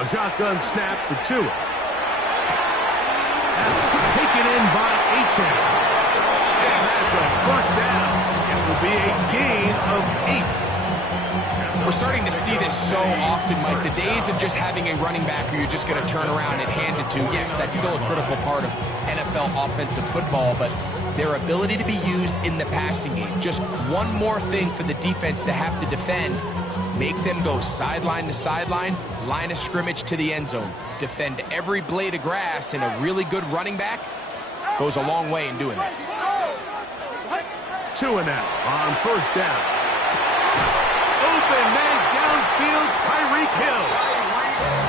A shotgun snap for Tua. That's taken in by Achan. And that's a first down. It will be a gain of 8. We're starting to see this so often, Mike. The days of just having a running back who you're just going to turn around and hand it to, yes, that's still a critical part of NFL offensive football, but their ability to be used in the passing game. Just one more thing for the defense to have to defend. Make them go sideline to sideline, line of scrimmage to the end zone. Defend every blade of grass, and a really good running back goes a long way in doing that. Tua now on first down. Open man downfield, Tyreek Hill.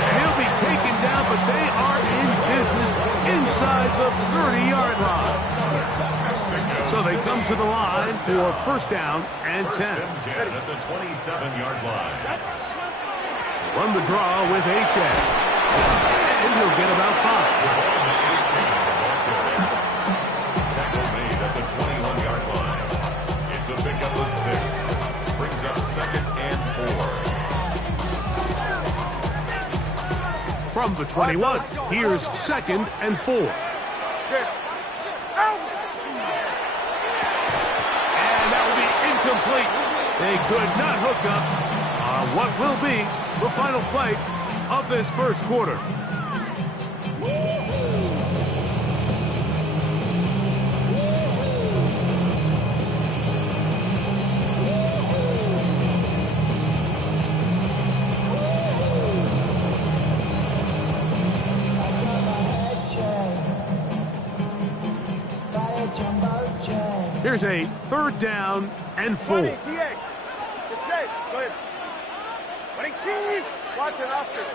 And he'll be taken down, but they are in business inside the 30-yard line. So they come to the line for first down and 10. At the 27-yard line. Run the draw with Achan. And he'll get about 5. Tackle made at the 21-yard line. It's a pickup of 6. Brings up second and 4. From the 21, here's second and 4. And that will be incomplete. They could not hook up on what will be the final play of this first quarter. Here's a third down and 4. 20, TX. It's safe. Go ahead. 20, watch it, Oscar.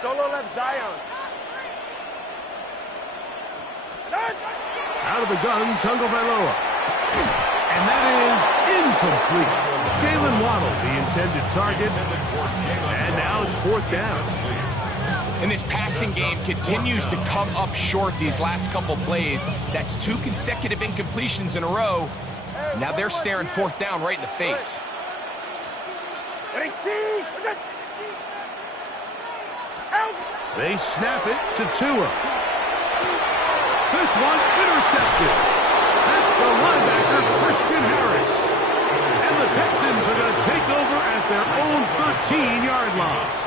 Solo left Zion. Out of the gun, Tagovailoa. And that is incomplete. Jalen Waddle, the intended target. And now it's fourth down. And this passing game continues to come up short these last couple plays. That's 2 consecutive incompletions in a row. Now they're staring fourth down right in the face. They snap it to Tua. This one intercepted. That's the linebacker, Christian Harris. And the Texans are going to take over at their own 13-yard line.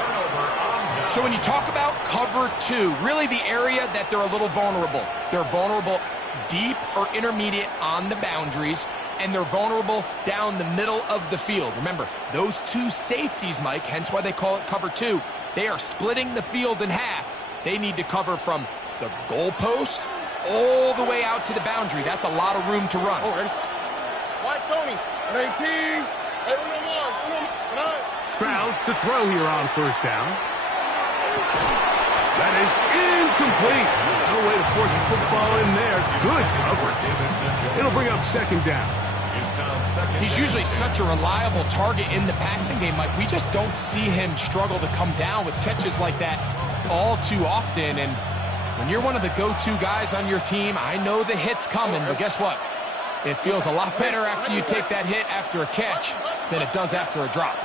So when you talk about cover 2, really the area that they're a little vulnerable. They're vulnerable deep or intermediate on the boundaries, and they're vulnerable down the middle of the field. Remember, those 2 safeties, Mike, hence why they call it cover 2, they are splitting the field in half. They need to cover from the goalpost all the way out to the boundary. That's a lot of room to run. Oh, ready? White Tony. 19. Stroud to throw here on first down. That is incomplete. No way to force the football in there. Good coverage. It'll bring up second down. He's usually such a reliable target in the passing game, Mike. We just don't see him struggle to come down with catches like that all too often. And when you're one of the go-to guys on your team, I know the hit's coming, but guess what? It feels a lot better after you take that hit after a catch than it does after a drop.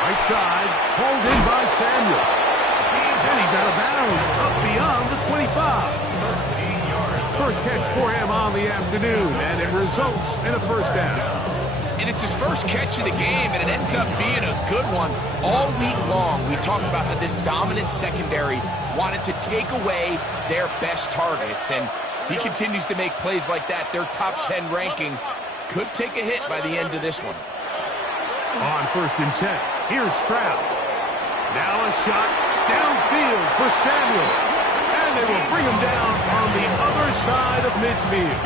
Right side, pulled in by Samuel. And he's out of bounds, up beyond the 25. First catch for him on the afternoon, and it results in a first down. And it's his first catch of the game, and it ends up being a good one. All week long, we talked about how this dominant secondary wanted to take away their best targets, and he continues to make plays like that. Their top 10 ranking could take a hit by the end of this one. On first and 10, here's Stroud. Now a shot downfield for Samuel. And they will bring him down on the other side of midfield.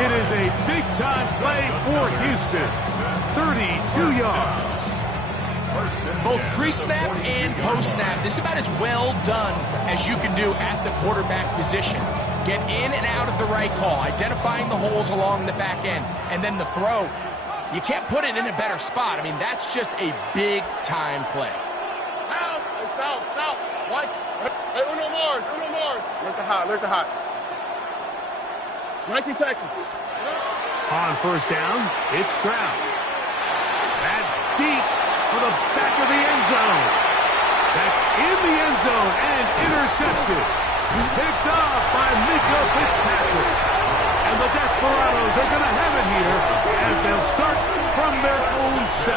It is a big-time play for Houston. 32 yards. Both pre-snap and post-snap, this is about as well done as you can do at the quarterback position. Get in and out of the right call, identifying the holes along the back end, and then the throw. You can't put it in a better spot. I mean, that's just a big-time play. South. White. Hey, Uno Mars. Look the hot. 19 Texans. On first down, it's Stroud. deep for the back of the end zone. That's in the end zone and intercepted. Picked off by Mika Fitzpatrick. And the Desperados are going to have it here as they'll start from their own 7.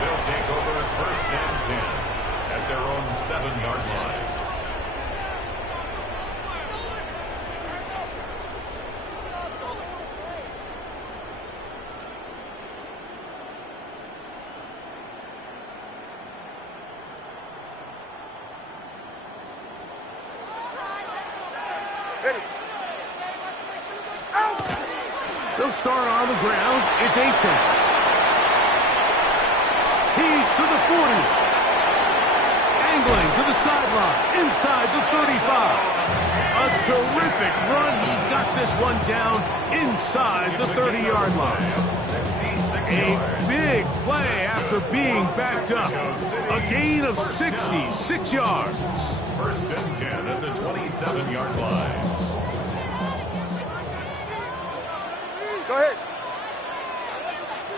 They'll take over at 1st and 10 at their own 7-yard line. They'll start on the ground. It's A-Chain. He's to the 40. Angling to the sideline. Inside the 35. A terrific run. He's got this one down inside the 30-yard line. A big play after being backed up. A gain of 66 yards. 1st and 10 at the 27-yard line. Go ahead.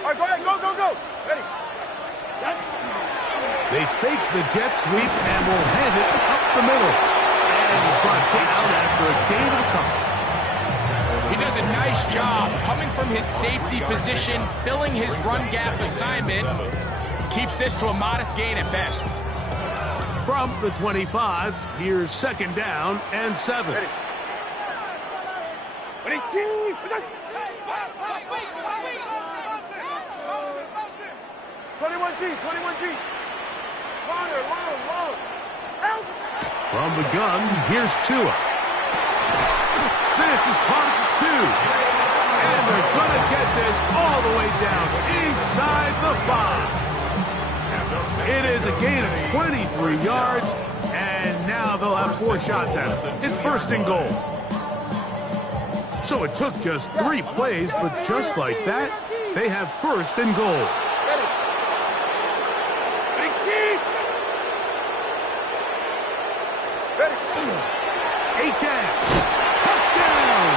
All right, go ahead. Go, go, go. Ready. They fake the jet sweep and will hand it up the middle. And he's brought down after a gain of a couple. He does a nice job coming from his safety position, filling his run gap assignment. Keeps this to a modest gain at best. From the 25, here's 2nd down and 7. Ready. Ready, team. 21G, 21G. Longer, long. Out. From the gun, here's Tua. This is caught at the 2. And they're going to get this all the way down inside the 5. It is a gain of 23 yards, and now they'll have 4 shots at it. It's 1st and goal. So it took just 3 plays, but just like that, they have 1st and goal. A-Chain. Touchdown!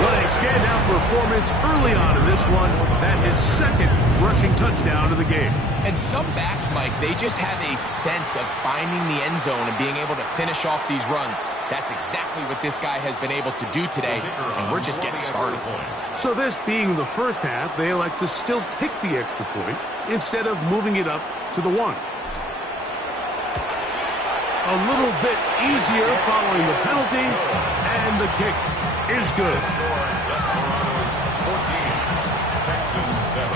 What a standout performance early on in this one. That his 2nd rushing touchdown of the game. And some backs, Mike, they just have a sense of finding the end zone and being able to finish off these runs. That's exactly what this guy has been able to do today, and we're just getting started. So this being the first half, they elect to still kick the extra point instead of moving it up to the 1. A little bit easier following the penalty, and the kick is good. Desperados 14, Texans 7.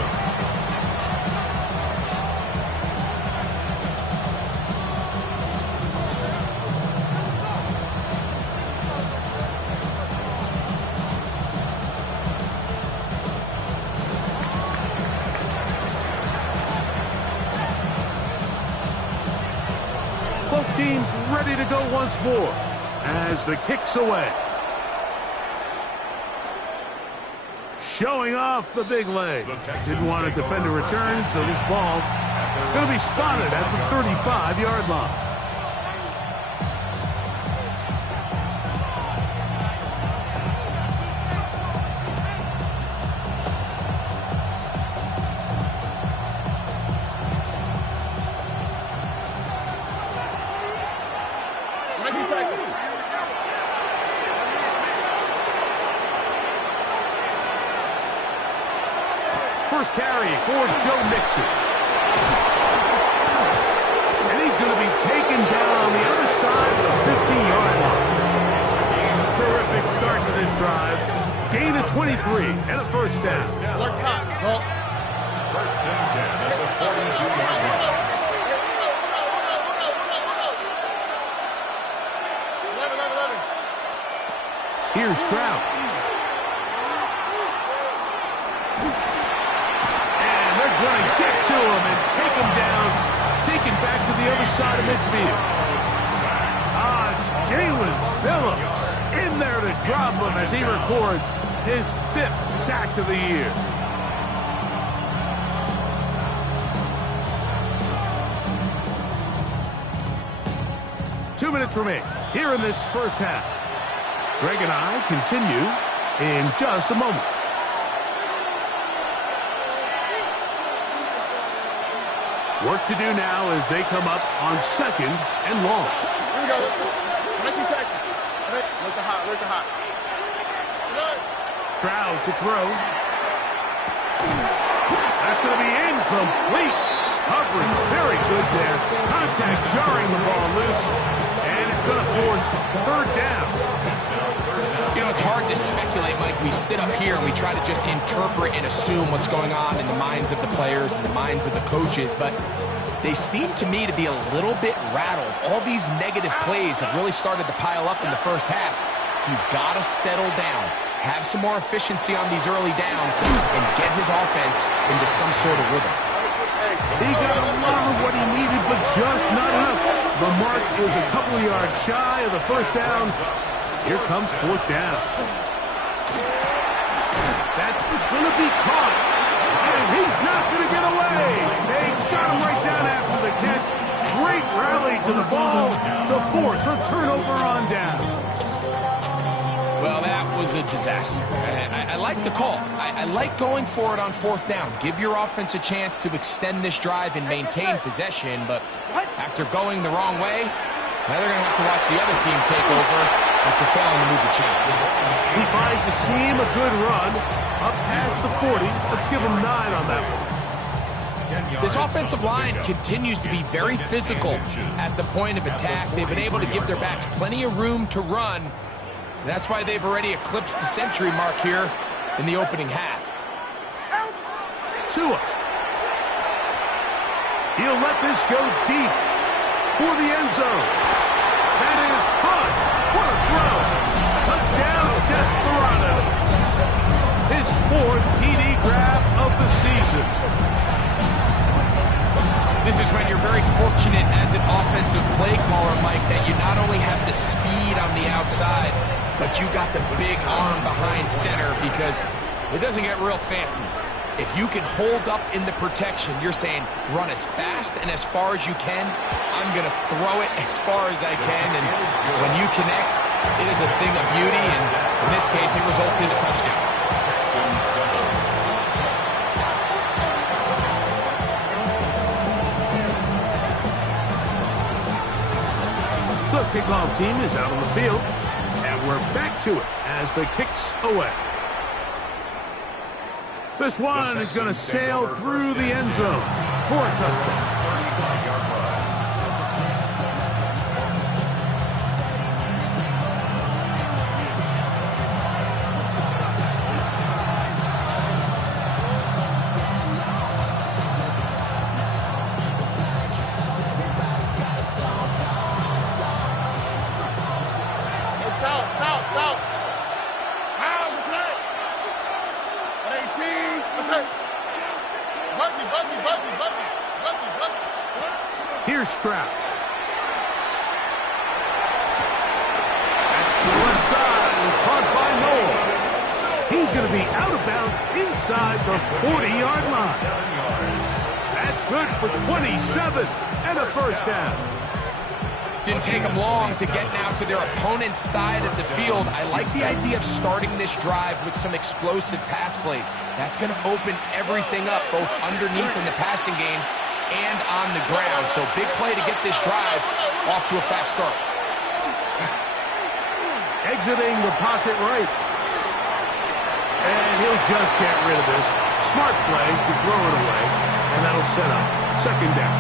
Both teams ready to go once more as the kick's away. Showing off the big leg. Didn't want to defend a return, so this ball going to be spotted at the 35-yard line. First carry for Joe Mixon. And he's going to be taken down on the other side of the 50-yard line. Terrific start to this drive. Gain of 23 and a 1st down. 1st and 10 at the 42-yard line. Here's Stroud. Going to get to him and take him down, taken back to the other side of midfield. Jalen Phillips in there to drop him as he records his 5th sack of the year. Two minutes remain here in this first half. Greg and I continue in just a moment. Work to do now as they come up on 2nd and long. Here we go. 19 Texas. Look the hot. Stroud to throw. That's going to be incomplete. Coverage very good there. Contact jarring the ball loose. And it's going to force 3rd down. You know, it's hard to speculate, Mike. We sit up here and we try to just interpret and assume what's going on in the minds of the players and the minds of the coaches, but they seem to me to be a little bit rattled. All these negative plays have really started to pile up in the first half. He's got to settle down, have some more efficiency on these early downs, and get his offense into some sort of rhythm. He got a lot of what he needed, but just not enough. The mark is a couple of yards shy of the 1st down. Here comes 4th down. That's going to be caught. And he's not going to get away. They got him right down after the catch. Great rally to the ball to force a turnover on down. Well, that was a disaster. I like the call. I like going for it on 4th down. Give your offense a chance to extend this drive and maintain possession, but after going the wrong way, now they're going to have to watch the other team take over after failing to move the chains. He finds the seam, a good run, up past the 40. Let's give him 9 on that one. This offensive line continues to be very physical at the point of attack. They've been able to give their backs plenty of room to run. That's why they've already eclipsed the century mark here in the opening half. Tua. He'll let this go deep for the end zone. That is caught. What a throw. Touchdown, Desperado. His 4th TD grab of the season. This is when you're very fortunate as an offensive play caller, Mike, that you not only have the speed on the outside, but you got the big arm behind center, because it doesn't get real fancy. If you can hold up in the protection, you're saying run as fast and as far as you can. I'm going to throw it as far as I can, and when you connect, it is a thing of beauty, and in this case, it results in a touchdown. The kickoff team is out on the field, and we're back to it as the kick's away. This one is going to sail through the end zone for a touchdown. Here's Stroud. That's to the left side, caught by Noel. He's going to be out of bounds inside the 40-yard line. That's good for 27 and a 1st down. Didn't take them long to get now to their opponent's side of the field. I like the idea of starting this drive with some explosive pass plays. That's going to open everything up, both underneath in the passing game and on the ground. So big play to get this drive off to a fast start. Exiting the pocket right. And he'll just get rid of this. Smart play to throw it away, and that'll set up 2nd down.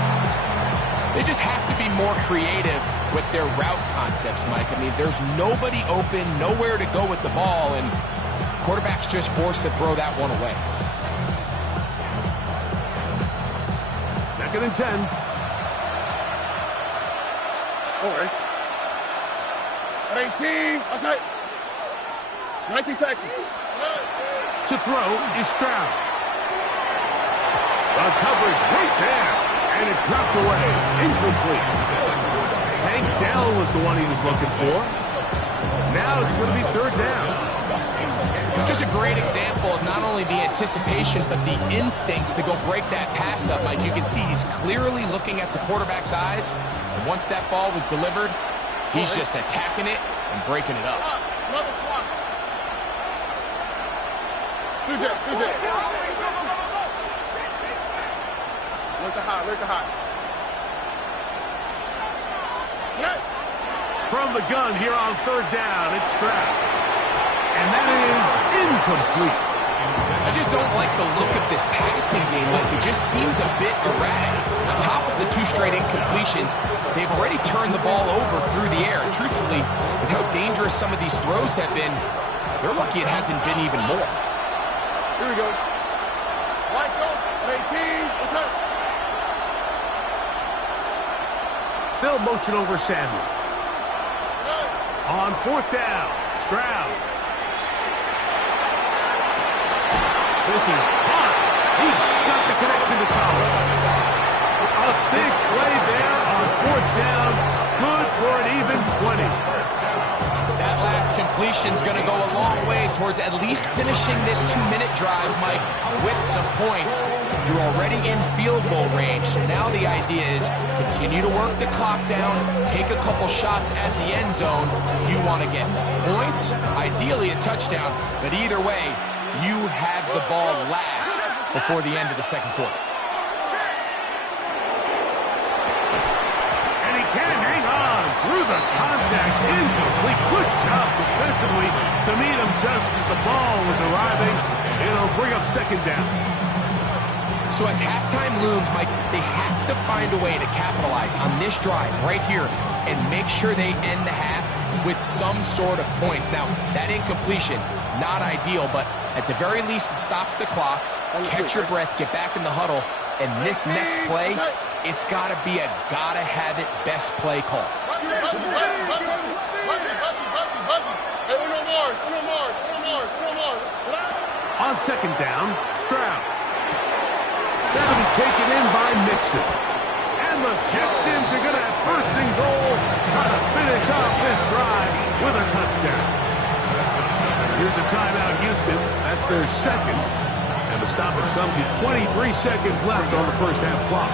They just have to be more creative with their route concepts, Mike. I mean, there's nobody open, nowhere to go with the ball, and quarterback's just forced to throw that one away. 2nd and 10. All right. At 18, that's it. 19 Texas. To throw is Stroud. The coverage right there. And it dropped away. Incomplete. Tank Dell was the one he was looking for. Now it's going to be 3rd down. Just a great example of not only the anticipation, but the instincts to go break that pass up. Like you can see, he's clearly looking at the quarterback's eyes. And once that ball was delivered, he's just attacking it and breaking it up. Look the high. From the gun here on third down, it's Stroud. And that is incomplete. I just don't like the look of this passing game. Like, it just seems a bit erratic. On top of the 2 straight incompletions, they've already turned the ball over through the air. And truthfully, with how dangerous some of these throws have been, they're lucky it hasn't been even more. Here we go. White coat, 18, what's up? They'll motion over Samuel. On fourth down, Stroud. This is hot. He got the connection to Collins. A big play there on fourth down. Good for an even 20. That last completion's going to go a long way towards at least finishing this 2-minute drive, Mike, with some points. You're already in field goal range, so now the idea is continue to work the clock down, take a couple shots at the end zone. You want to get points, ideally a touchdown, but either way, you have the ball last before the end of the second quarter. And he can hang on through the contact. Incomplete. Good job defensively to meet him just as the ball was arriving. It'll bring up second down. So as halftime looms, Mike, they have to find a way to capitalize on this drive right here and make sure they end the half with some sort of points. Now, that incompletion, not ideal, but at the very least, it stops the clock. Catch your breath, get back in the huddle, and this next play, it's got to be a gotta-have-it best play call. On second down, Stroud. That'll be taken in by Mixon. And the Texans are going to have first and goal, try to finish off this drive with a touchdown. Here's a timeout, Houston. That's their second. And the stoppage comes with 23 seconds left on the first half clock.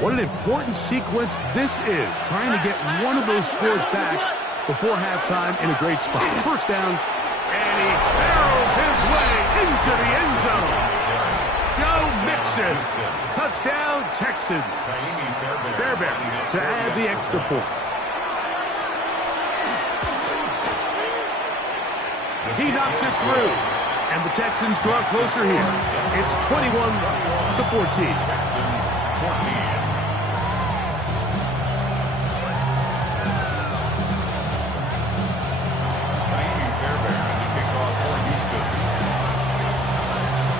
What an important sequence this is, trying to get one of those scores back before halftime in a great spot. First down, and he barrels his way into the end zone. Joe Mixon. Touchdown, Texans. Fairbairn to add the extra point. He knocks it through, and the Texans draw closer here. It's 21-14. Texans 14.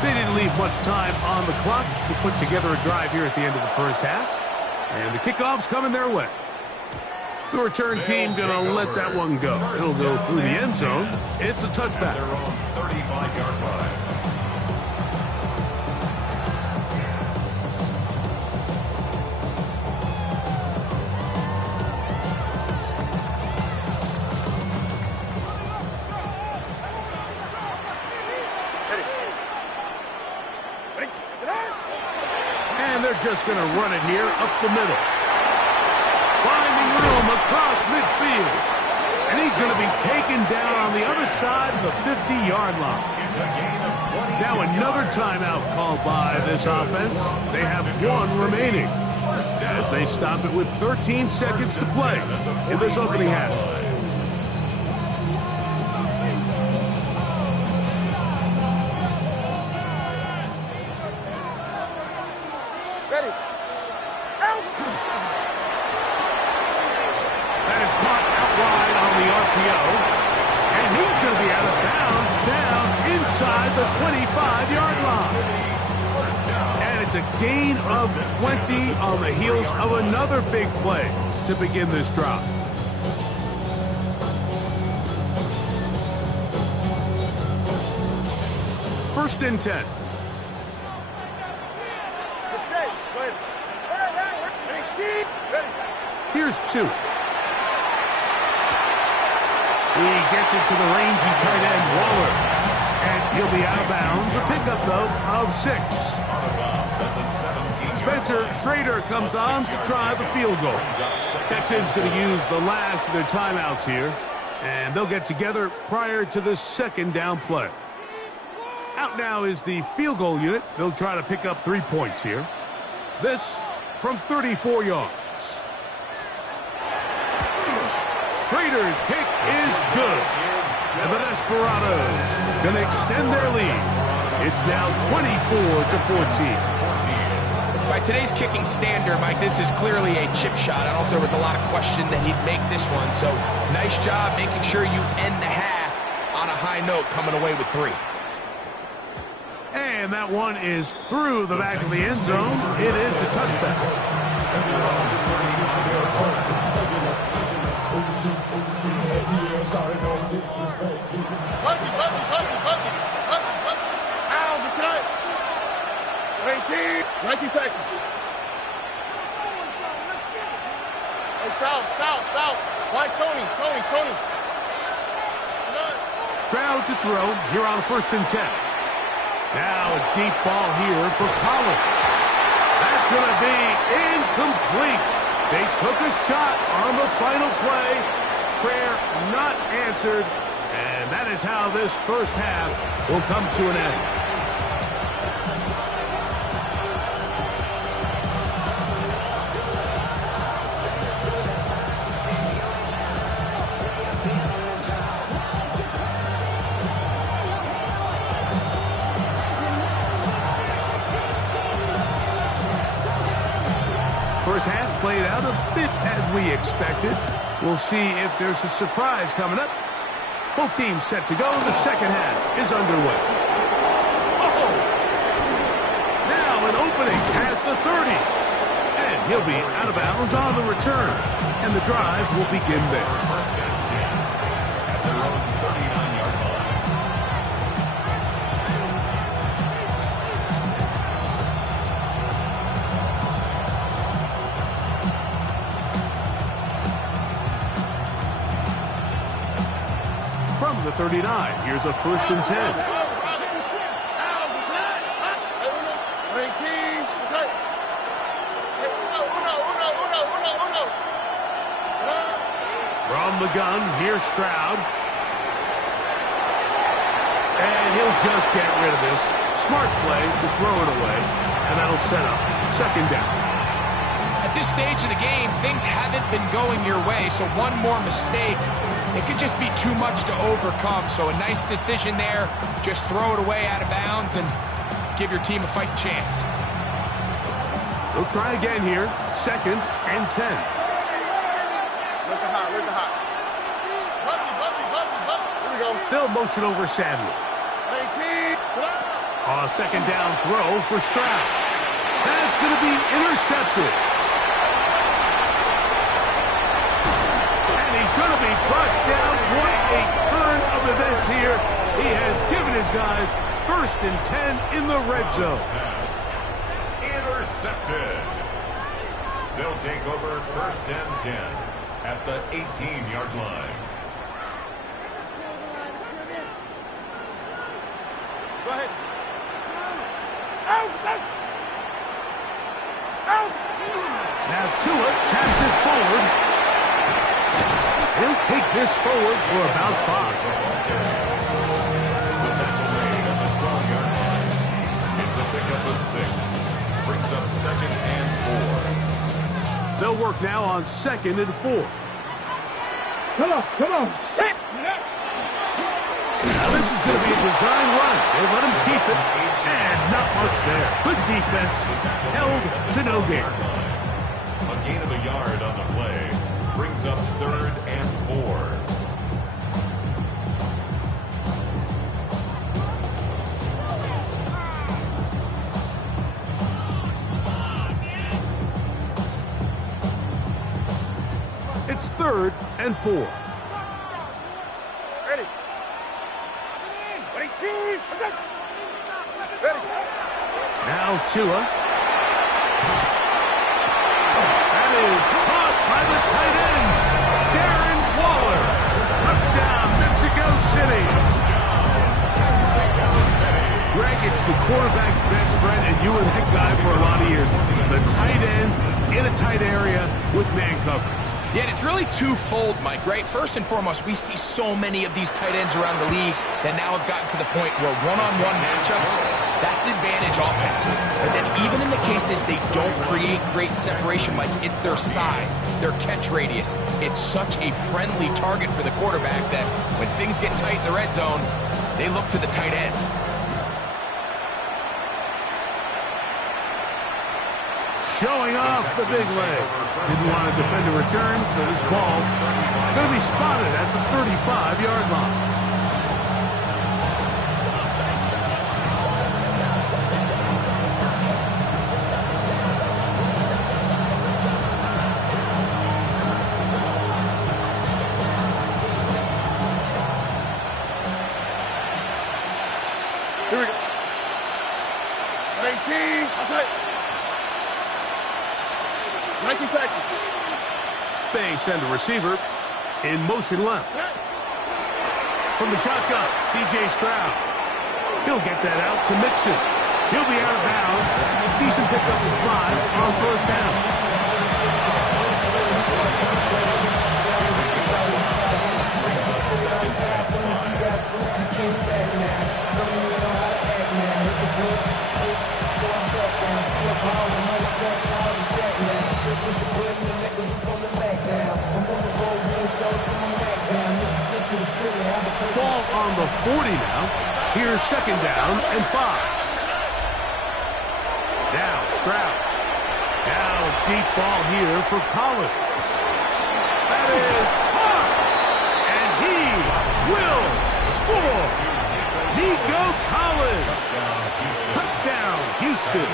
They didn't leave much time on the clock to put together a drive here at the end of the first half. And the kickoff's coming their way. The return team going to let that one go. It'll go through the end zone. It's a touchback. Their own 35-yard line. And they're just going to run it here up the middle. Finding room across midfield. And he's going to be taken down on the other side of the 50-yard line. It's a gain of 22 Now another timeout called by this offense. They have one remaining as they stop it with 13 seconds to play in this opening half. Ready. Out. That is caught out wide on the RPO. And he's going to be out of bounds down inside the 25-yard line. And it's a gain of 20 on the heels of another big play to begin this drive. First and 10. Good save. Go ahead. Ready. Ready. Here's 2. He gets it to the rangy tight end, Waller. And he'll be out of bounds. A pickup, though, of 6. Out of bounds at the Spencer Schrader comes on to try the field goal. Texans going to use the last of their timeouts here, and they'll get together prior to the second down play. Out now is the field goal unit. They'll try to pick up 3 points here. This from 34 yards. Schrader's kick is good. And the Desperados going to extend their lead. It's now 24-14. By today's kicking standard, Mike, this is clearly a chip shot. I don't know if there was a lot of question that he'd make this one. So nice job making sure you end the half on a high note, coming away with 3. And that one is through the back of the end zone. It is a touchback. Texas. Hey, south. Like Tony. Stroud to throw here on 1st and 10. Now a deep ball here for Collins. That's going to be incomplete. They took a shot on the final play. Prayer not answered. And that is how this first half will come to an end. First half played out a bit as we expected. We'll see if there's a surprise coming up. Both teams set to go. The second half is underway. Oh! Now an opening past the 30. And he'll be out of bounds on the return. And the drive will begin there. First and 10 at their own 39-yard line. From the 39, here's a 1st and 10. From the gun, here's Stroud. And he'll just get rid of this. Smart play to throw it away, and that'll set up 2nd down. At this stage of the game, things haven't been going your way, so one more mistake, it could just be too much to overcome. So a nice decision there. Just throw it away out of bounds and give your team a fighting chance. They'll try again here. 2nd and 10. Where's the hot? Here we go. They'll motion over Samuel. A 2nd down throw for Stroud. That's going to be intercepted. And he's going to be brought down. What a turn of events here. He has given his guys 1st and 10 in the red zone. Pass. Intercepted. They'll take over 1st and 10 at the 18-yard line. Go ahead. Now Tua taps it forward. He'll take this forward for about 5. The tackle made at the 12-yard line. It's a pickup of 6. Brings up 2nd and 4. They'll work now on 2nd and 4. Come on. Now this is going to be a design run. They let him keep it, and not much there. Good defense, held to no gain. A gain of a yard on the play. Brings up 3rd and 4. It's 3rd and 4. Ready. Ready. Now Tua. That is caught by the tight end, Darren Waller. Touchdown, Mexico City. Greg, it's the quarterback's best friend, and you were that guy for a lot of years. The tight end in a tight area with man coverage. Yeah, and it's really twofold, Mike, right? First and foremost, we see so many of these tight ends around the league that now have gotten to the point where one-on-one matchups, that's advantage offense. But then even in the cases they don't create great separation, Mike, it's their size, their catch radius. It's such a friendly target for the quarterback that when things get tight in the red zone, they look to the tight end. Showing off the big leg. Didn't want to defend a return, so this ball going to be spotted at the 35-yard line. Here we go. 19. Outside. 19 Texas. They send a receiver in motion left. From the shotgun, C.J. Stroud. He'll get that out to Mixon. He'll be out of bounds. Decent pickup of 5 on first down. Ball on the 40 now. Here's second down and 5. Now Stroud. Now deep ball here for Collins. That is caught. And he will score. Nico Collins. Touchdown, Houston.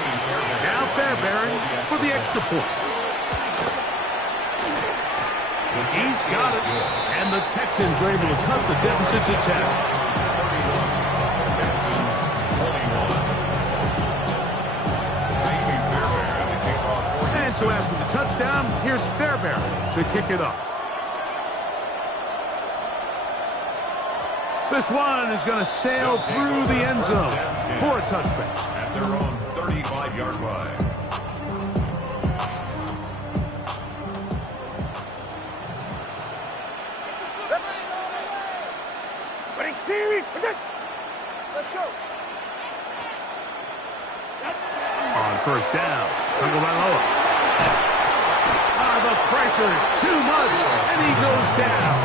Now Fairbairn for the extra point. He's got it, and the Texans are able to cut the deficit to 10. And so after the touchdown, here's Fairbairn to kick it off. This one is going to sail through the end zone for a touchback. At their own 35-yard line. Let's go. On first down, Tagovailoa. The pressure, too much, and he goes down.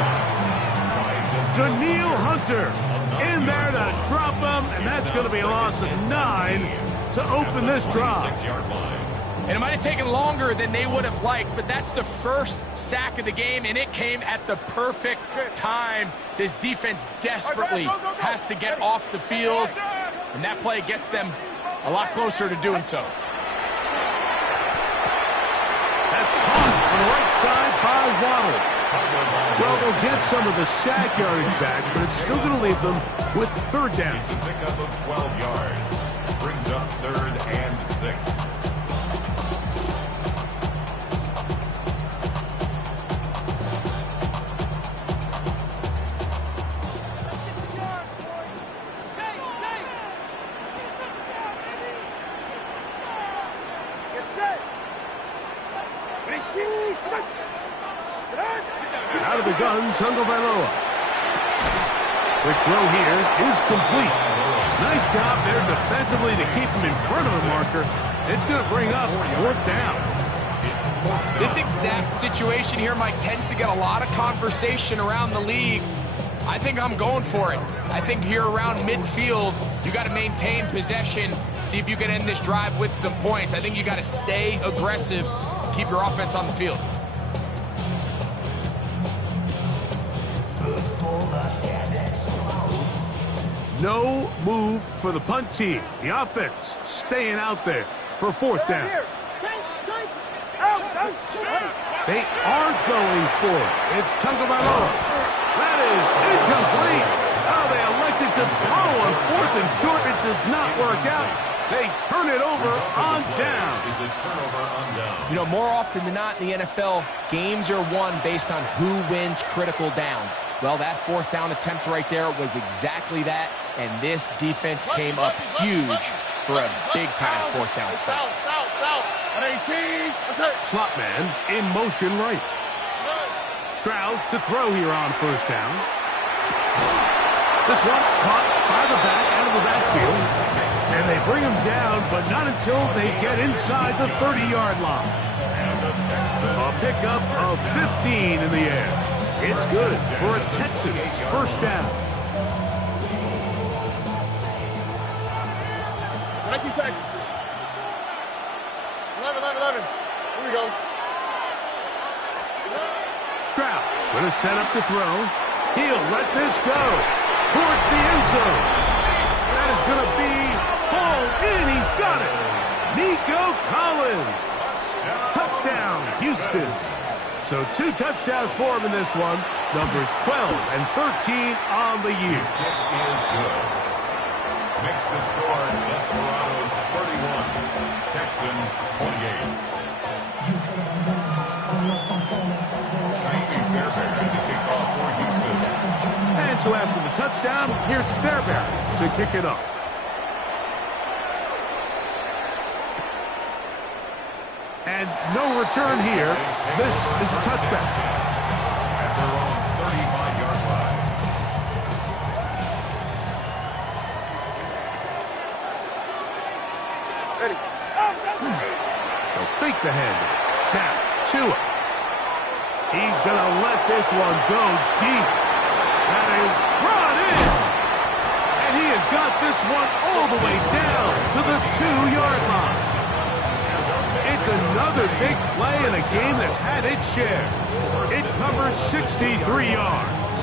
Daniil Hunter in there to drop him, and that's going to be a loss of 9 to open this drive. And it might have taken longer than they would have liked, but that's the first sack of the game, and it came at the perfect time. This defense desperately has to get off the field, and that play gets them a lot closer to doing so. That's caught on the right side by Waddle. Well, they'll get some of the sack yardage back, but it's still going to leave them with third down. It's a pickup of 12 yards. Brings up 3rd and 6. Out of the gun, Tagovailoa. Quick throw here is complete. Nice job there defensively to keep him in front of the marker. It's going to bring up 4th down. This exact situation here, Mike, tends to get a lot of conversation around the league. I think I'm going for it. I think here around midfield, you got to maintain possession, see if you can end this drive with some points. I think you got to stay aggressive, keep your offense on the field. No move for the punt team. The offense staying out there for 4th down. They are going for it. It's Tagovailoa. That is incomplete. Oh, they elected to throw on 4th and short. It does not work out. They turn it over on down. You know, more often than not in the NFL, games are won based on who wins critical downs. Well, that 4th down attempt right there was exactly that, and this defense came up huge for a big-time fourth-down stop. At 18. That's it. Slot man in motion right. Stroud to throw here on first down. This one caught by the back out of the backfield. And they bring him down, but not until they get inside the 30-yard line. A pickup of 15 in the air. It's good for a Texans first down. 19 Texans. 11. Here we go. Stroud with a setup to throw. He'll let this go towards the end zone. That is going to be pulled in. He's got it. Nico Collins. Touchdown, Houston. So 2 touchdowns for him in this one. Numbers 12 and 13 on the year. His kick is good. Makes the score Desperados 31, Texans 28. Fairbairn to kick off for Houston. And so after the touchdown, here's Fairbairn to kick it off. And no return here. This is a touchback. At their own 35-yard line. Ready. They'll fake the hand. Now, Tua. He's going to let this one go deep. That is brought in. And he has got this one all the way down to the 2-yard line. It's another big play in a game that's had its share. It covers 63 yards.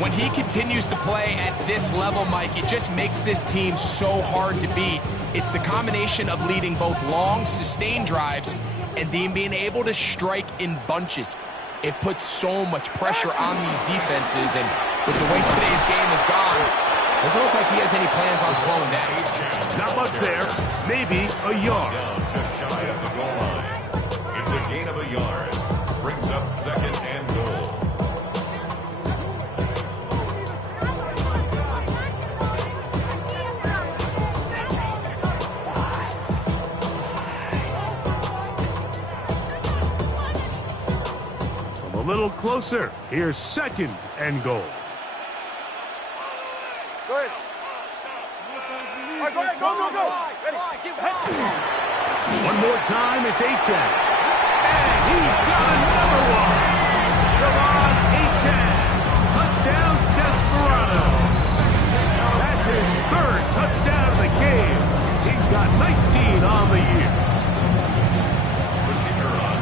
When he continues to play at this level, Mike, it just makes this team so hard to beat. It's the combination of leading both long, sustained drives and then being able to strike in bunches. It puts so much pressure on these defenses, and with the way today's game has gone, doesn't look like he has any plans on slowing down. Not much there. Maybe a yard. Down just shy of the goal line. It's a gain of a yard. Brings up second and goal. A little closer. Here's second and goal. Go ahead. All right, go ahead. Go. Ready. One more time, it's Achan. And he's got another one. Javon Achan. Touchdown, Desperado. That's his 3rd touchdown of the game. He's got 19 on the year.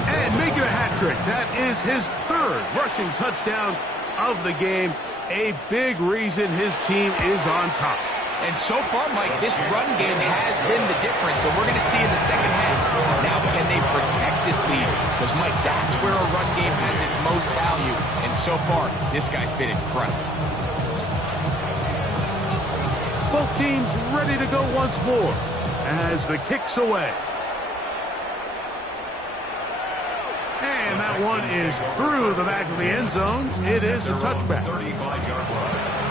And making a hat trick. That is his 3rd rushing touchdown of the game. A big reason his team is on top. And so far, Mike, this run game has been the difference, and we're going to see in the second half. Now, can they protect this lead? Because, Mike, that's where a run game has its most value. And so far, this guy's been incredible. Both teams ready to go once more as the kick's away. And that one is through the back of the end zone. It is a touchback. 35-yard line.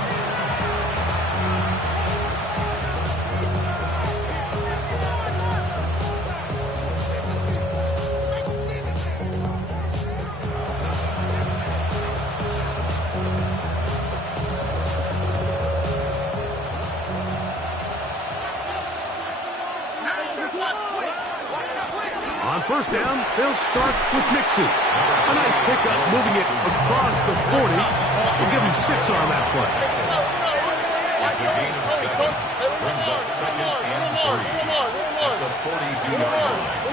On first down, they'll start with Mixon. A nice pickup, moving it across the 40. We'll give him 6 on that play. It's a gain of 7. Brings up second and 3. At the 42-yard line.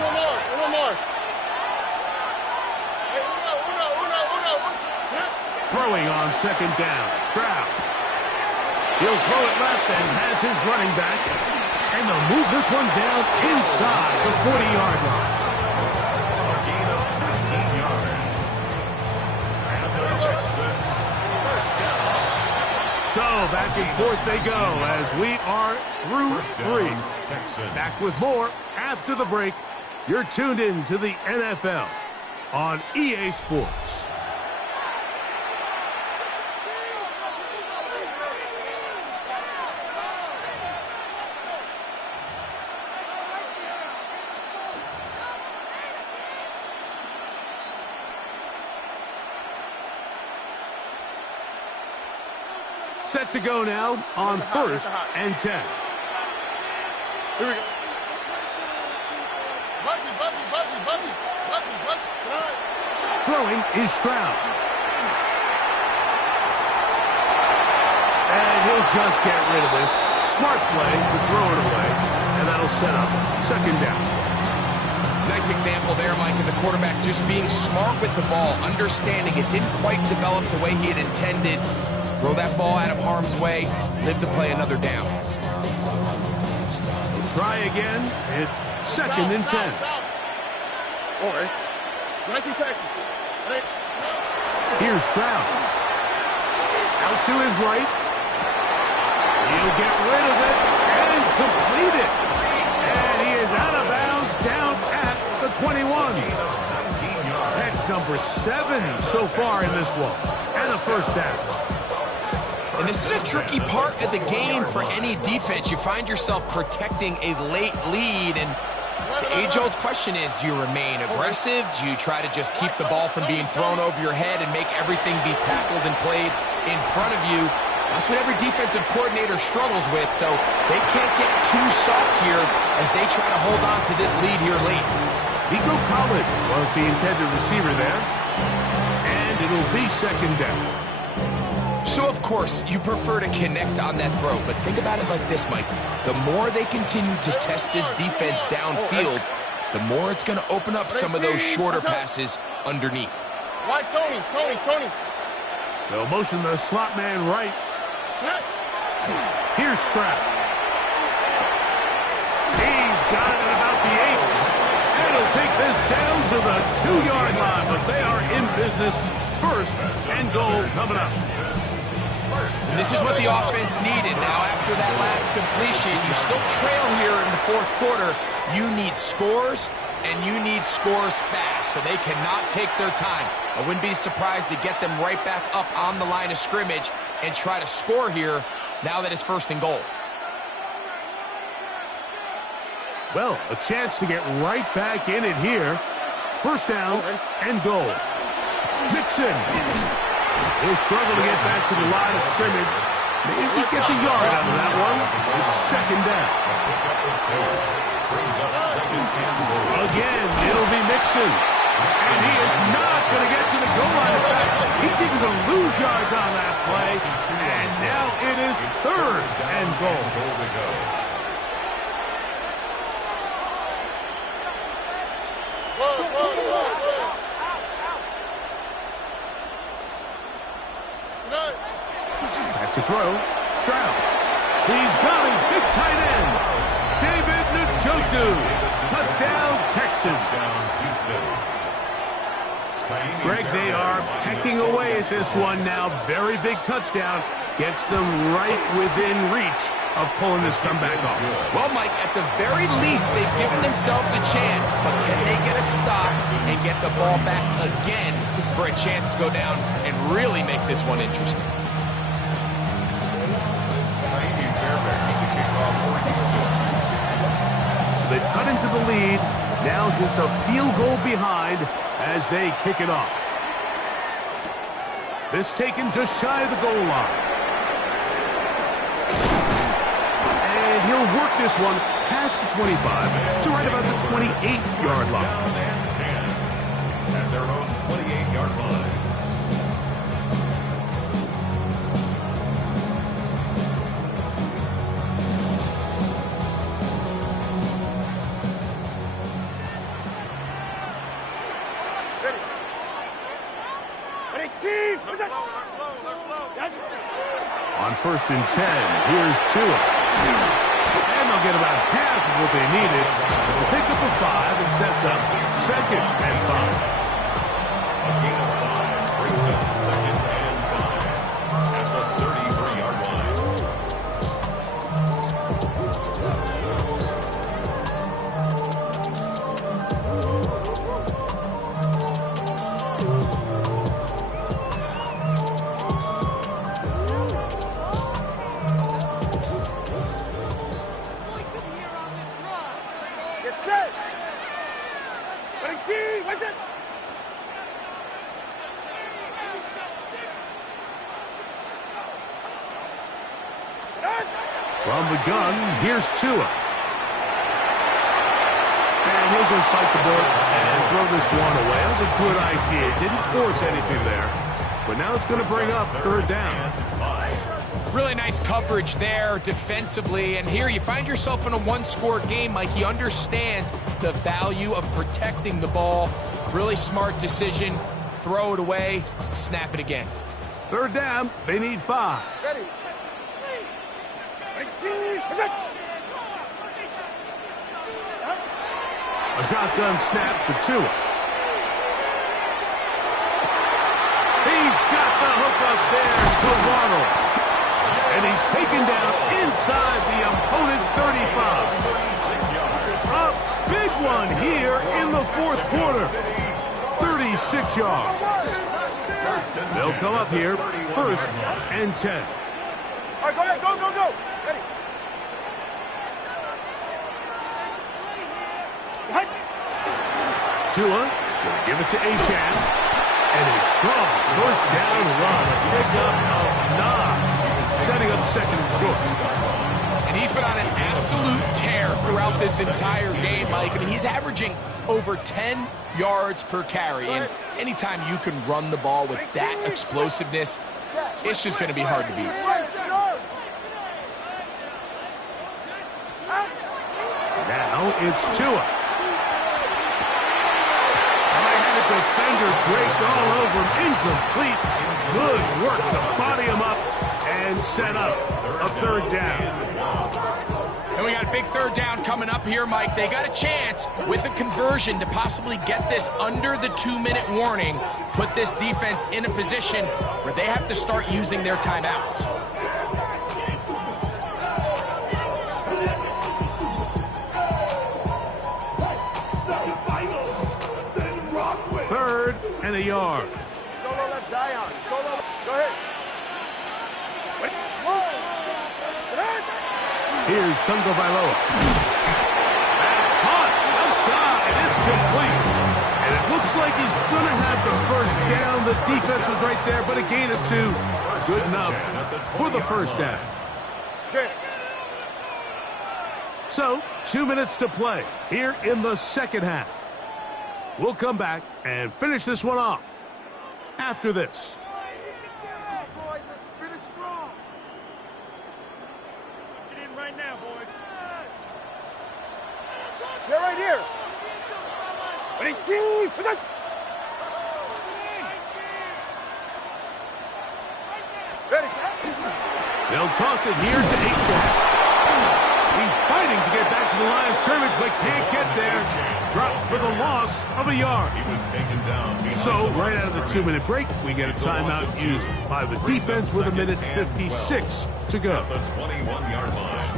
Throwing on second down, Stroud. He'll throw it left and has his running back. And they'll move this one down inside the 40-yard line. A gain of 15 yards. And the Texans first down. So back and forth they go as we are through First 3. down, Texans. Back with more after the break. You're tuned in to the NFL on EA Sports. Set to go now on 1st and 10. Here we go. Buggy. Throwing is Stroud. And he'll just get rid of this. Smart play to throw it away. And that'll set up 2nd down. Nice example there, Mike, of the quarterback just being smart with the ball, understanding it didn't quite develop the way he had intended. Throw that ball out of harm's way, live to play another down. He'll try again. It's 2nd and 10. All right. 19 Texas. Here's Stroud. Out to his right. He'll get rid of it and complete it. And he is out of bounds down at the 21. Catch number 7 so far in this one. And a 1st down. And this is a tricky part of the game for any defense. You find yourself protecting a late lead, and the age-old question is, do you remain aggressive? Do you try to just keep the ball from being thrown over your head and make everything be tackled and played in front of you? That's what every defensive coordinator struggles with, so they can't get too soft here as they try to hold on to this lead here late. Nico Collins was the intended receiver there, and it'll be 2nd down. So, of course, you prefer to connect on that throw, but think about it like this, Mike. The more they continue to test this defense downfield, the more it's going to open up some of those shorter passes underneath. Why, Tony? They'll motion the slot man right. Here's Stroud. He's got it at about the 8. And he'll take this down to the 2-yard line, but they are in business. 1st and goal coming up. And this is what the offense needed. Now, after that last completion, you still trail here in the 4th quarter. You need scores, and you need scores fast, so they cannot take their time. I wouldn't be surprised to get them right back up on the line of scrimmage and try to score here now that it's 1st and goal. Well, a chance to get right back in it here. 1st down and goal. Mixon. He'll struggle to get back to the line of scrimmage. Maybe he gets a yard out of that one. It's 2nd down. Again, it'll be Mixon. And he is not going to get to the goal line. In fact, he's even going to lose yards on that play. And now it is 3rd and goal. Back to throw. Stroud. He's got his big tight end. David Njoku. Touchdown, Texans. Greg, they are pecking away at this one now. Very big touchdown. Gets them right within reach of pulling this comeback off. Well, Mike, at the very least, they've given themselves a chance, but can they get a stop and get the ball back again for a chance to go down and really make this one interesting? So they've cut into the lead. Now just a field goal behind as they kick it off. This taken just shy of the goal line. And he'll work this one past the 25 to right about the 28-yard line. At their own 28-yard line. On 1st and 10, here's Tua. And they'll get about half of what they needed to pick up a 5 and sets up 2nd and 5. A gain of 5 brings up 2nd and 5 at the 33-yard line. From the gun, here's Tua. And he'll just bite the bullet and throw this one away. That was a good idea. Didn't force anything there. But now it's going to bring up third down. Really nice coverage there defensively. And here you find yourself in a one-score game. Mike, he understands the value of protecting the ball. Really smart decision. Throw it away. Snap it again. Third down. They need 5. Ready. A shotgun snap for Tua. He's got the hook up there to Waddle. And he's taken down inside the opponent's 35. A big one here in the fourth quarter. 36 yards. They'll come up here, 1st and 10. All right, go ahead, go, go, go. Ready. Tua, gonna give it to Achan. And a strong first down run. A pickup of 9. Setting up 2nd and short. And he's been on an absolute tear throughout this entire game, Mike. I mean, he's averaging over 10 yards per carry. And anytime you can run the ball with that explosiveness, it's just going to be hard to beat. Now it's Tua. The defender draped all over him. Incomplete. Good work to body him up and set up a third down. And we got a big third down coming up here, Mike. They got a chance with a conversion to possibly get this under the 2-minute warning, put this defense in a position where they have to start using their timeouts. And a yard. Solo left Zion. Solo. Go ahead. Wait. Whoa. Here's Tungo Vailoa. That's caught outside. It's complete. And it looks like he's going to have the first down. The defense was right there, but a gain of 2. Good enough for the first down. So, 2 minutes to play here in the second half. We'll come back and finish this one off after this. Boys, let's finish strong. Get in right now, boys. They're right here. Ready. They'll toss it here to Achan. He's fighting to get back to the line of scrimmage, but can't get there. Dropped for the loss of a yard. He was taken down. So, right out of the 2-minute break, we get a timeout used by the defense with 1:56 to go. At the 21-yard line.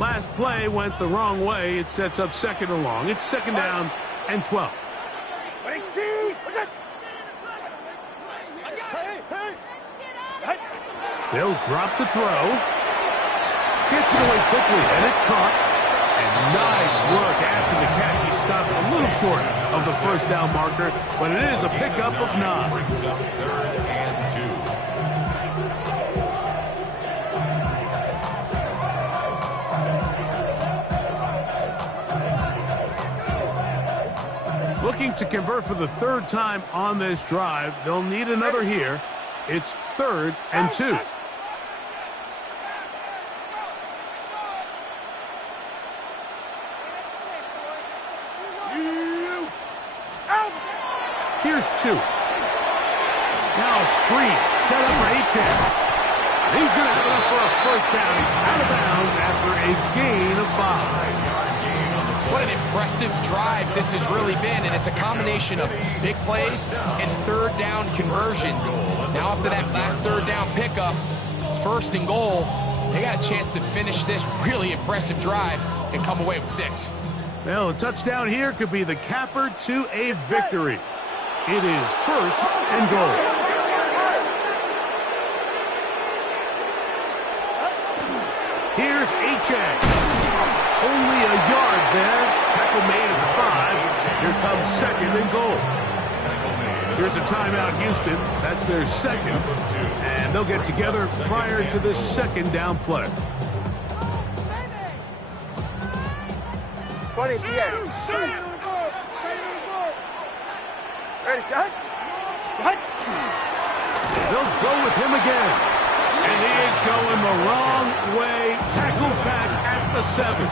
Last play went the wrong way. It sets up 2nd and long. It's 2nd down and 12. They'll drop to throw. Gets it away quickly, and it's caught. And nice work after the catch. He stopped a little short of the first down marker, but it is a pickup of 9. Brings up 3rd and 2. Looking to convert for the 3rd time on this drive. They'll need another here. It's 3rd and 2. Here's 2. Now a screen set up for Achan. He's going to have enough for a first down. He's out of bounds after a gain of 5. What an impressive drive this has really been, and it's a combination of big plays and 3rd down conversions. Now after that last 3rd down pickup, it's 1st and goal. They got a chance to finish this really impressive drive and come away with 6. Well, a touchdown here could be the capper to a victory. It is 1st and goal. Here's Achane. Only a yard there. Tackle made at the 5. Here comes second and goal. Here's a timeout, Houston. That's their second. And they'll get together prior to the second down play. 20 TX. Ready, John? John? They'll go with him again. And he is going the wrong way. Tackled back at the 7.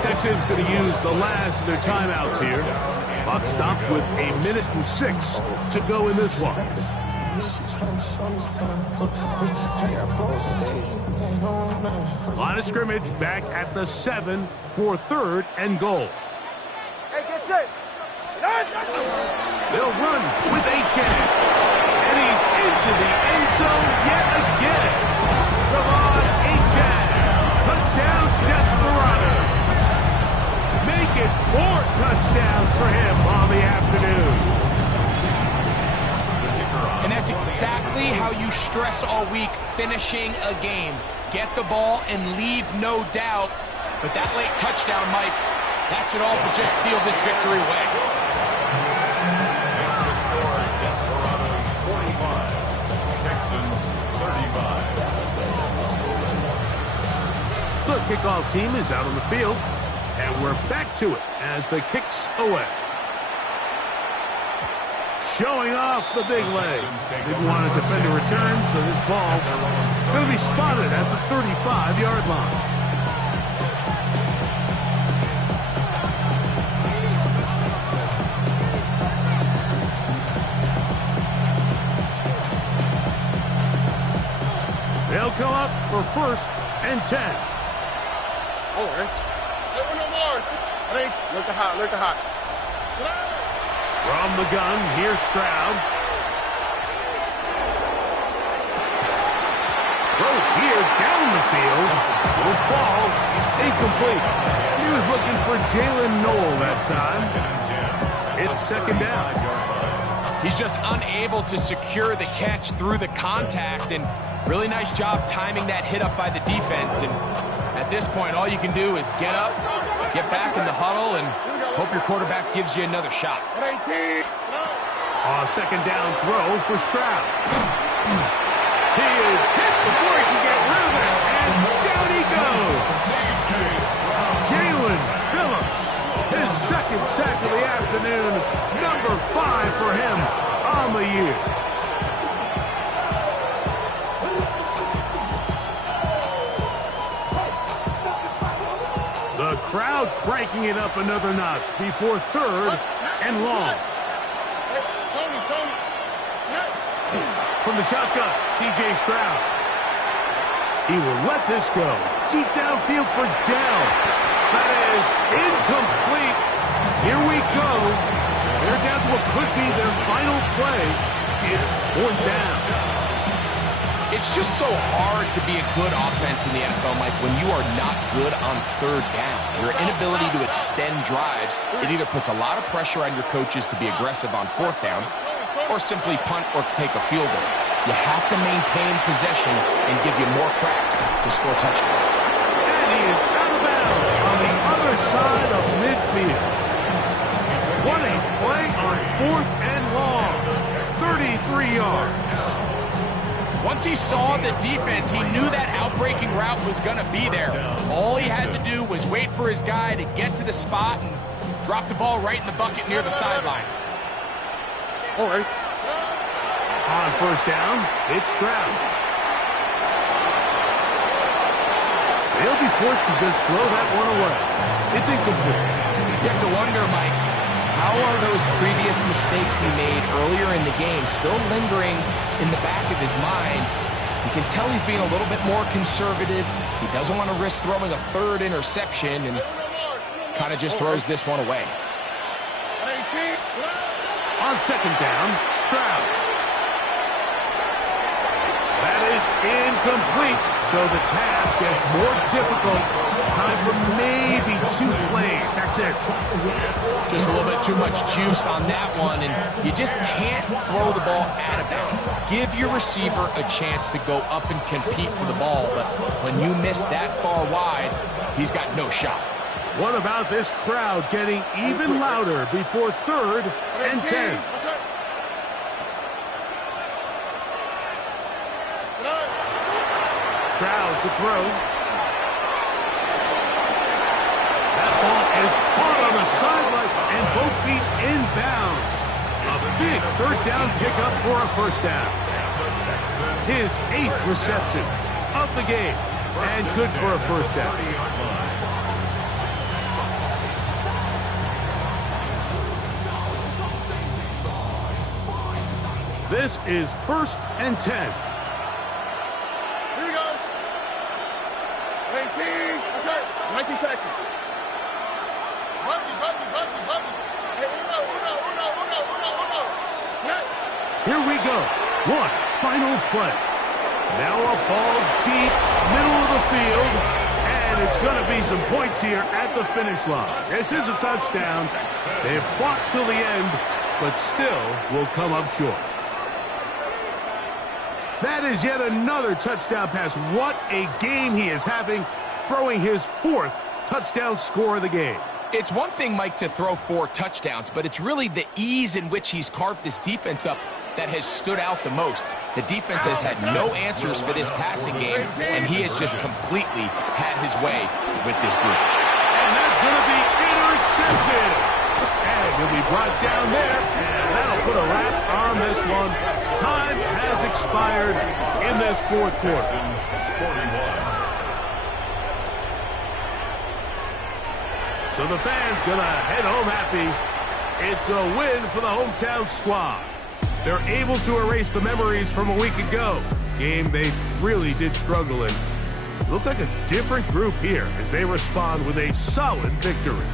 Texans going to use the last of their timeouts here. Clock stops with 1:06 to go in this one. Line of scrimmage back at the 7 for third and goal. Hey, get set. They'll run with Achane. And he's into the end zone yet again. Come on, Achane. Touchdown, Desperado. Make it 4 touchdowns for him on the afternoon. And that's exactly how you stress all week, finishing a game. Get the ball and leave no doubt. But that late touchdown, Mike, that should all but just seal this victory away. That's the score. Desperados 45. Texans 35. The kickoff team is out on the field. And we're back to it as the kicks away. Showing off the big leg. Didn't want to defend a return, so this ball going to be spotted at the 35-yard line. They'll come up for first and 10. All right. Look the hot, look the hot. From the gun, here's Stroud. Throw here down the field. Will fall. Incomplete. He was looking for Jalen Noel that time. It's second down. He's just unable to secure the catch through the contact, and really nice job timing that hit up by the defense. And at this point, all you can do is get up, get back in the huddle, and hope your quarterback gives you another shot. Second down throw for Stroud. He is hit before he can get rid of it, and down he goes. Jalen Phillips, his second sack of the afternoon, number 5 for him on the year. The crowd cranking it up another notch before third and long. From the shotgun, C.J. Stroud. He will let this go. Deep downfield for Dell. That is incomplete. Here we go. They're down to what could be their final play. It's fourth down. It's just so hard to be a good offense in the NFL, Mike, when you are not good on third down. Your inability to extend drives, it either puts a lot of pressure on your coaches to be aggressive on fourth down or simply punt or take a field goal. You have to maintain possession and give you more cracks to score touchdowns. And he is out of bounds on the other side of midfield. What a play on fourth and long. 33 yards. Once he saw the defense, he knew that outbreaking route was going to be there. All he had to do was wait for his guy to get to the spot and drop the ball right in the bucket near the sideline. All right. On first down, it's Stroud. They'll be forced to just throw that one away. It's incomplete. You have to wonder, Mike, how are those previous mistakes he made earlier in the game still lingering in the back of his mind? You can tell he's being a little bit more conservative. He doesn't want to risk throwing a third interception and kind of just throws this one away. On second down, Stroud. That is incomplete, so the task gets more difficult. Time for maybe 2 plays. That That's it. Just a little bit too much juice on that one, and you just can't throw the ball out of bounds. Give your receiver a chance to go up and compete for the ball, but when you miss that far wide, he's got no shot. What about this crowd getting even louder before 3rd and 10? Crowd to throw. That ball is caught on the sideline and both feet inbounds. A big 3rd down pickup for a 1st down. His 8th reception of the game and good for a 1st down. This is 1st and 10. Here we go. 19. That's right. 19 Texans. Bucky. Hey, uno. Here we go. One final play. Now a ball deep, middle of the field, and it's going to be some points here at the finish line. This is a touchdown. They've fought till the end, but still will come up short. That is yet another touchdown pass. What a game he is having, throwing his 4th touchdown score of the game. It's one thing, Mike, to throw 4 touchdowns, but it's really the ease in which he's carved this defense up that has stood out the most. The defense has had no answers for this passing game, and he has just completely had his way with this group. And that's going to be intercepted. And he'll be brought down there, and that'll put a wrap on this one. Time has expired in this 4th quarter. 41. So the fans going to head home happy. It's a win for the hometown squad. They're able to erase the memories from a week ago. Game they really did struggle in. Look like a different group here as they respond with a solid victory.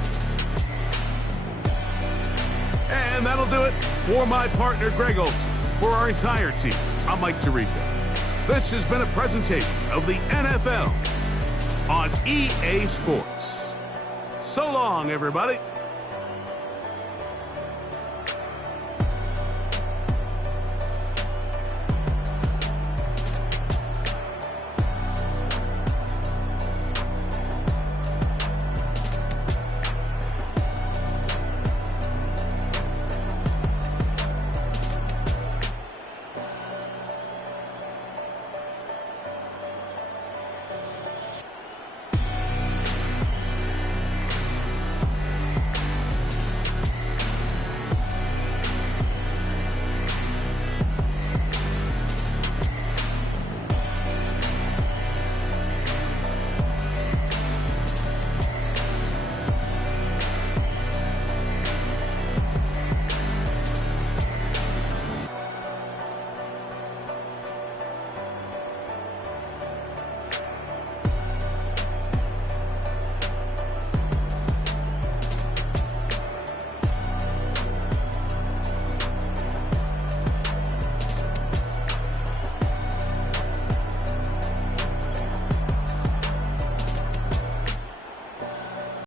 And that'll do it for my partner, Greg Olson. For our entire team, I'm Mike Tirico. This has been a presentation of the NFL on EA Sports. So long, everybody.